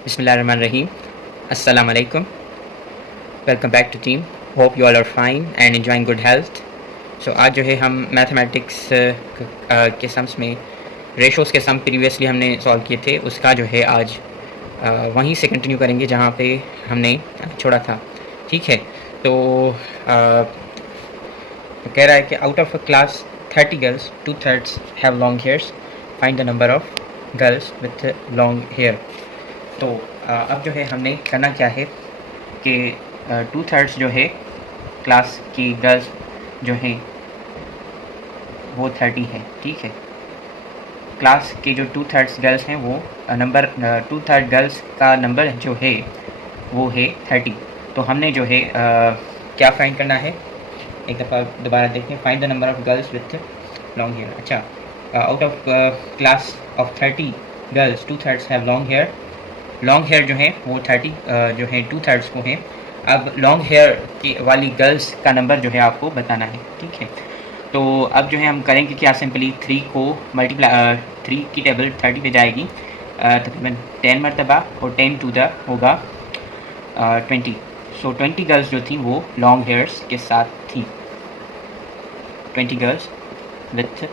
Bismillahirrahmanirrahim. Assalamu alaikum. Welcome back to team. Hope you all are fine and enjoying good health. So आज जो है हम mathematics के sums में ratios के सम प्रीवियसली हमने सॉल्व किए थे, उसका जो है आज वहीं से कंटिन्यू करेंगे जहाँ पे हमने छोड़ा था. ठीक है, तो कह रहा है कि out of a class 30 girls 2/3 have long hairs, find the number of girls with long hair. तो अब जो है हमने करना क्या है कि 2/3 जो है क्लास की गर्ल्स जो हैं वो 30 है. ठीक है, क्लास की जो 2/3 गर्ल्स हैं वो नंबर 2/3 गर्ल्स का नंबर जो है वो है 30. तो हमने जो है क्या फाइंड करना है, एक दफ़ा दोबारा देखें. Find the number of girls with long hair. अच्छा, out of class of 30 girls 2/3 have long hair. Long hair जो है वो 30 जो है 2/3 को है. अब लॉन्ग हेयर की वाली गर्ल्स का नंबर जो है आपको बताना है. ठीक है, तो अब जो है हम करेंगे क्या, सिंपली 3 को मल्टीप्लाई 3 की टेबल 30 पे जाएगी तकरीबन 10 मरतबा और 10 टू द होगा 20. सो 20 गर्ल्स जो थी वो लॉन्ग हेयर्स के साथ थी. 20 गर्ल्स विथ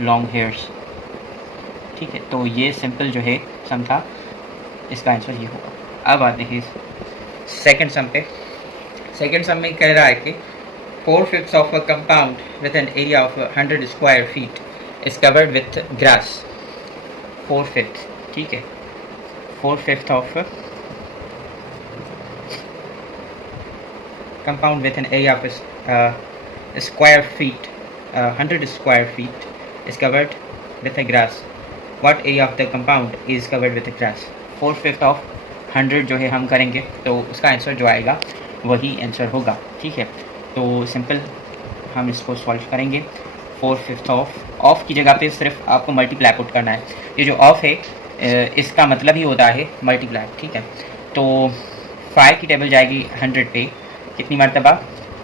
लॉन्ग हेयर्स. ठीक है, तो ये सिंपल जो है सम था, इसका आंसर ये होगा. अब आते हैं सेकंड सम पे. सेकंड सम में कह रहा है कि 4/5 of a compound with an area of 100 square feet is covered with grass. 4/5. ठीक है, 4/5 of compound with an area of square feet 100 square feet is covered with a grass. What area of the compound is covered with grass? 4/5 of 100 जो है हम करेंगे तो उसका answer जो आएगा वही आंसर होगा. ठीक है, तो सिंपल हम इसको सॉल्व करेंगे. 4/5 ऑफ की जगह पे सिर्फ आपको मल्टीप्लाई पुट करना है. ये जो ऑफ है इसका मतलब ही होता है मल्टीप्लाई. ठीक है, तो 5 की टेबल जाएगी 100 पे कितनी मरतबा,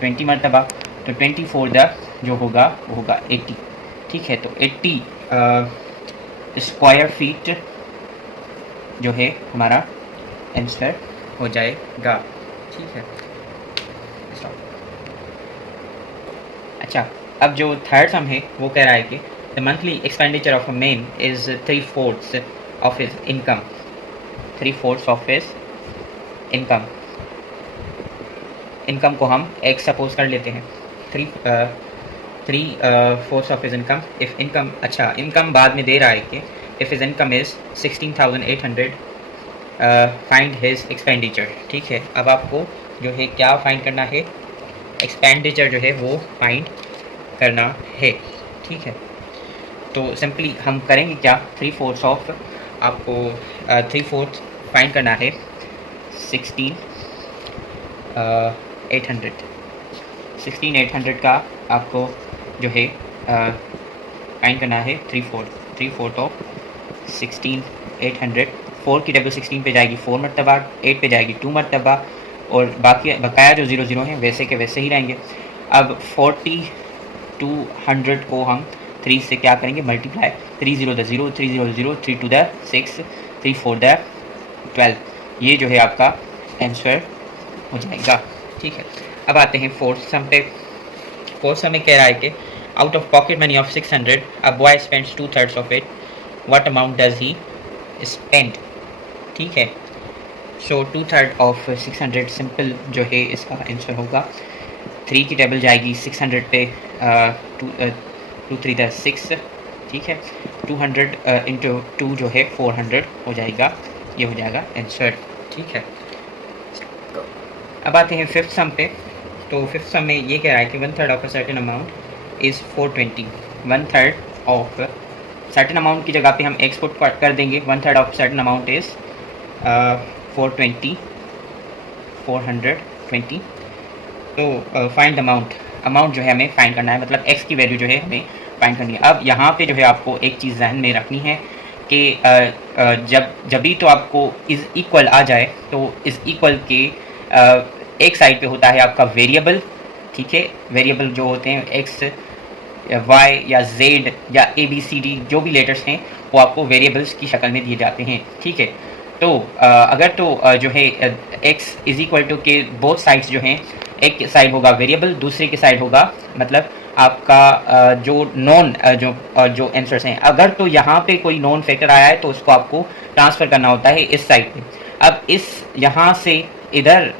20 मरतबा. तो 24 द जो होगा वो होगा 80. ठीक है, तो 80 स्क्वायर फीट जो है हमारा आंसर हो जाएगा. ठीक है, अच्छा, अब जो थर्ड सम है वो कह रहा है कि the monthly expenditure of a man is 3/4 of his income. 3/4 of his income. Income को हम एक सपोज कर लेते हैं. 3/4 of his income. If income, अच्छा इनकम बाद में दे रहा है कि if his income is 16,800 find his expenditure. ठीक है, अब आपको जो है क्या फाइंड करना है, एक्सपेंडिचर जो है वो फाइंड करना है. ठीक है, तो सिंपली हम करेंगे क्या, 3/4 ऑफ आपको 3/4 फाइंड करना है 16,800. 16,800 का आपको जो है फाइंड करना है 3/4 ऑफ 16,800. 4 की टेबल 16 पे जाएगी 4 मरतबा, 8 पे जाएगी 2 मरतबा और बाकी बकाया जो 0 हैं वैसे के वैसे ही रहेंगे. अब 40 to 100 को हम 3 से क्या करेंगे, मल्टीप्लाई. 3 0 the 0, 3 0 0, 3 2 the 6, 3 4 the 12. ये जो है आपका आंसर हो जाएगा. ठीक है, अब आते हैं फोर्थ सम पे. फोर्थ सम में कह रहा है कि out of pocket money of 600 a boy spends 2/3 of it. What amount does he spend. ठीक है, सो 2/3 ऑफ 600 सिंपल जो है इसका आंसर होगा. 3 की टेबल जाएगी 600 पे 2 3 द 6. ठीक है, 200 इंटू 2 जो है 400 हो जाएगा. ये हो जाएगा आंसर. ठीक है, अब आते हैं फिफ्थ सम पे. तो फिफ्थ सम में ये कह रहा है कि 1/3 of a certain amount is 420. 1/3 of certain amount की जगह पे हम एक्सपोर्ट कर देंगे. 1/3 ऑफ सर्टेन अमाउंट इज़ 420. तो फाइंड अमाउंट. अमाउंट जो है हमें फाइंड करना है, मतलब एक्स की वैल्यू जो है हमें फाइंड करनी है. अब यहाँ पे जो है आपको एक चीज़ जहन में रखनी है कि जब भी तो आपको इज़ इक्वल आ जाए तो इज़ इक्वल के एक साइड पे होता है आपका वेरिएबल. ठीक है, वेरिएबल जो होते हैं एक्स वाई या जेड या ABCD जो भी लेटर्स हैं वो आपको वेरिएबल्स की शक्ल में दिए जाते हैं. ठीक है, तो अगर तो जो है x इज इक्वल टू के बोथ साइड्स जो हैं, एक साइड होगा वेरिएबल, दूसरे की साइड होगा मतलब आपका जो नॉन जो आंसर्स हैं। अगर तो यहाँ पे कोई नॉन फैक्टर आया है तो उसको आपको ट्रांसफ़र करना होता है इस साइड पे। अब इस यहाँ से इधर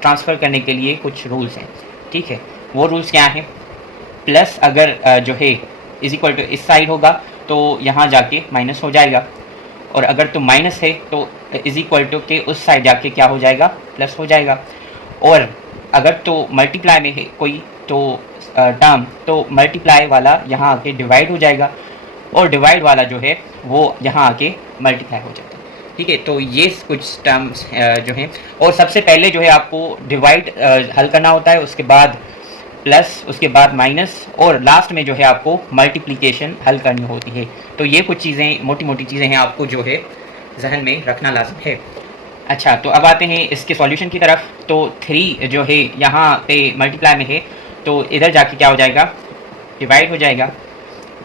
ट्रांसफ़र करने के लिए कुछ रूल्स हैं, ठीक है। वो रूल्स क्या हैं? प्लस अगर जो है इज इक्वल टू इस साइड होगा तो यहाँ जाके माइनस हो जाएगा, और अगर तो माइनस है तो इज इक्वल टू के उस साइड जाके क्या हो जाएगा? प्लस हो जाएगा। और अगर तो मल्टीप्लाई में है कोई तो टर्म, तो मल्टीप्लाई वाला यहाँ आके डिवाइड हो जाएगा, और डिवाइड वाला जो है वो यहाँ आके मल्टीप्लाई हो जाता है, ठीक है। तो ये कुछ टर्म्स जो हैं, और सबसे पहले जो है आपको डिवाइड हल करना होता है, उसके बाद प्लस, उसके बाद माइनस, और लास्ट में जो है आपको मल्टीप्लिकेशन हल करनी होती है। तो ये कुछ चीज़ें, मोटी मोटी चीज़ें हैं, आपको जो है जहन में रखना लाजिम है। अच्छा, तो अब आते हैं इसके सॉल्यूशन की तरफ। तो 3 जो है यहाँ पे मल्टीप्लाई में है, तो इधर जाके क्या हो जाएगा? डिवाइड हो जाएगा।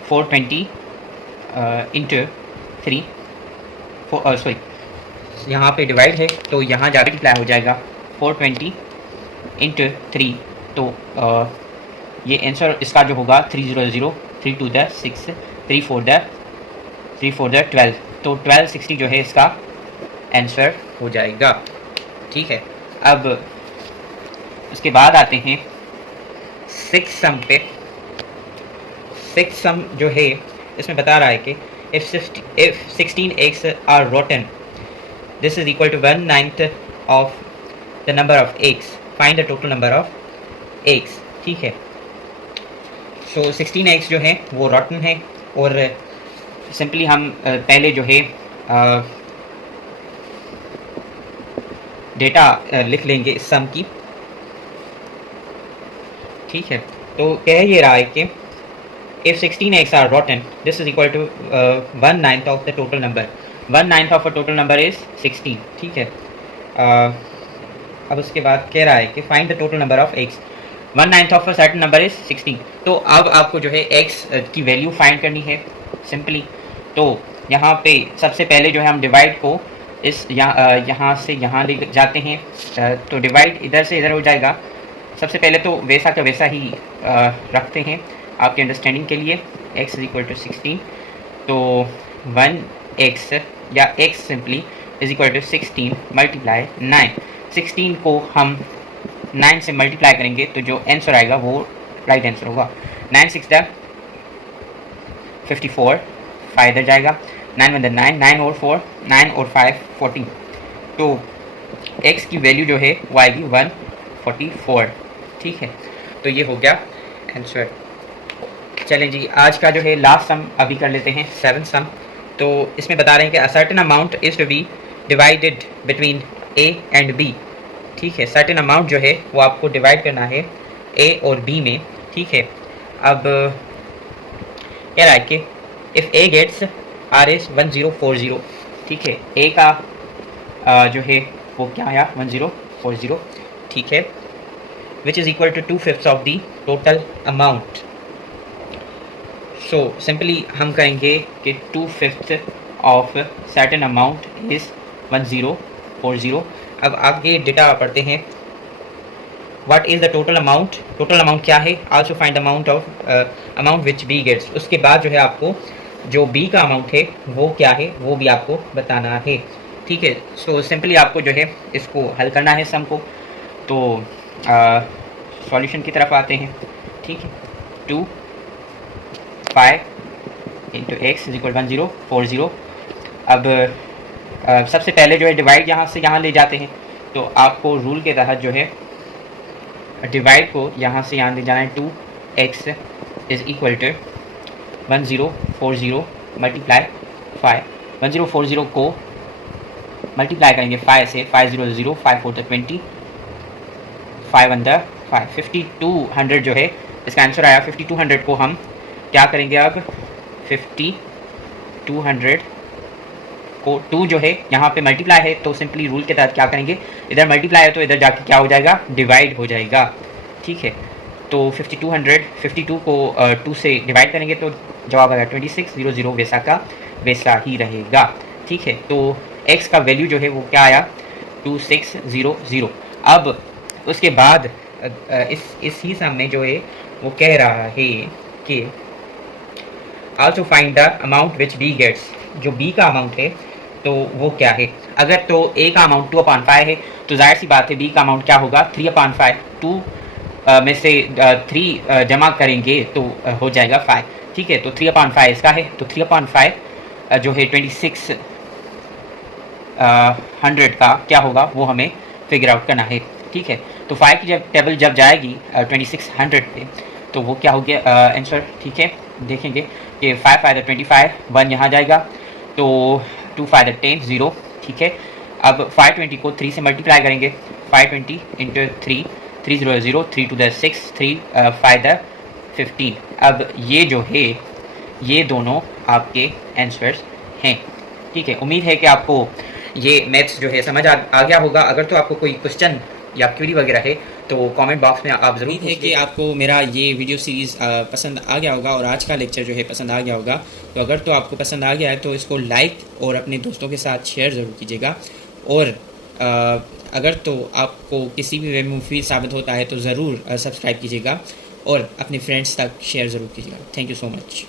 420 इंटू 3, सॉरी यहाँ पे डिवाइड है तो यहाँ जा मल्टीप्लाई हो जाएगा 420 इंटू 3। तो ये आंसर इसका जो होगा 300, 3 2 द 6, 3 4 द 12। तो 1260 जो है इसका आंसर हो जाएगा, ठीक है। अब उसके बाद आते हैं 6 सम पे। 6 सम जो है इसमें बता रहा है कि if 16 eggs are rotten, this is equal to 1/9 of the number of eggs. Find the total number of eggs, ठीक है। सो 16 eggs जो हैं वो rotten है, और सिंपली हम पहले जो है डेटा लिख लेंगे इस सम की, ठीक है। तो कह ये रहा है कि if 16 eggs are rotten, this is equal to 1/9 of the total number. 1/9 of a total number is 16, ठीक है। अब उसके बाद कह रहा है कि find the total number of eggs. 1/9 of a certain number is 16. तो अब आपको जो है x की वैल्यू फाइंड करनी है सिंपली। तो यहाँ पे सबसे पहले जो है हम डिवाइड को इस यहाँ से यहाँ ले जाते हैं, तो डिवाइड इधर से इधर हो जाएगा। सबसे पहले तो वैसा का वैसा ही रखते हैं आपके अंडरस्टैंडिंग के लिए। x इज इक्वल टू 16, तो 1x या x simply is equal to 16 multiply 9। 16 को हम 9 से मल्टीप्लाई करेंगे तो जो आंसर आएगा वो राइट आंसर होगा। 9 6 द 54, 5 इधर जाएगा, 9 1 द 9, 9 और 4, 9 और 5 14। तो x की वैल्यू जो है वो आएगी 144, ठीक है। तो ये हो गया आंसर। चलें जी, आज का जो है लास्ट सम अभी कर लेते हैं, 7 सम। तो इसमें बता रहे हैं कि a certain amount is to be divided between a and b, ठीक है। सर्टेन अमाउंट जो है वो आपको डिवाइड करना है a और b में, ठीक है। अब कह रहा है कि इफ़ a गेट्स RS 1040, ठीक है। a का जो है वो क्या आया? 1040, ठीक है, which is equal to 2/5 of the total amount. So simply हम कहेंगे कि 2/5 ऑफ सर्टेन अमाउंट इज़ 1040। अब आगे डेटा पढ़ते हैं। What is the total amount? Total amount क्या है? Also find amount of amount which B gets. उसके बाद जो है आपको जो बी का अमाउंट है वो क्या है वो भी आपको बताना है, ठीक है। सो सिंपली आपको जो है इसको हल करना है सम को। तो सॉल्यूशन की तरफ आते हैं, ठीक है। 2 5 इंटू एक्स इज इक्वल 1040। अब सबसे पहले जो है डिवाइड यहाँ से यहाँ ले जाते हैं, तो आपको रूल के तहत जो है डिवाइड को यहाँ से यहाँ ले जाना है। 2x is equal to 1040 multiply 5। 1040 को मल्टीप्लाई करेंगे 5 से, 5 0 0, 5 4 20, 5 1 5, 5200 जो है इसका आंसर आया। 5200 को हम क्या करेंगे? अब 5200 को 2 जो है यहाँ पे मल्टीप्लाई है, तो सिंपली रूल के तहत क्या करेंगे? इधर मल्टीप्लाई है तो इधर जाके क्या हो जाएगा? डिवाइड हो जाएगा, ठीक है। तो 52 को 2 से डिवाइड करेंगे तो जवाब आएगा 2600, वैसा का वैसा ही रहेगा, ठीक है। तो x का वैल्यू जो है वो क्या आया 2600। अब उसके बाद इसी सम में जो है वो कह रहा है कि also find the amount which b gets, जो b का अमाउंट है तो वो क्या है। अगर तो a का अमाउंट 2/5 है तो जाहिर सी बात है b का अमाउंट क्या होगा 3/5। 2 में से 3 जमा करेंगे तो हो जाएगा 5। ठीक है, तो 3/5 इसका है, तो 3/5 जो है 2600 का क्या होगा वो हमें फिगर आउट करना है। ठीक है, तो 5 की जब टेबल जब जाएगी 2600 पे तो वो क्या हो गया आंसर। ठीक है, देखेंगे कि 5 फायदा 25, 1 यहाँ जाएगा तो 2 फायदा 10, 0। ठीक है, अब 520 को 3 से मल्टीप्लाई करेंगे, 520 इंटू 3, 3 0 0, 3 टू द 6, 3 फायदा 15। अब ये जो है ये दोनों आपके आंसर्स हैं। ठीक है, उम्मीद है कि आपको ये मैथ्स जो है समझ आ गया होगा। अगर तो आपको कोई क्वेश्चन या क्वेरी वगैरह है तो कमेंट बॉक्स में आप ज़रूर है कि आपको मेरा ये वीडियो सीरीज़ पसंद आ गया होगा और आज का लेक्चर जो है पसंद आ गया होगा। तो अगर तो आपको पसंद आ गया है तो इसको लाइक और अपने दोस्तों के साथ शेयर ज़रूर कीजिएगा। और अगर तो आपको किसी भी वे में मुफीद साबित होता है तो ज़रूर सब्सक्राइब कीजिएगा और अपने फ्रेंड्स तक शेयर ज़रूर कीजिएगा। Thank you so much.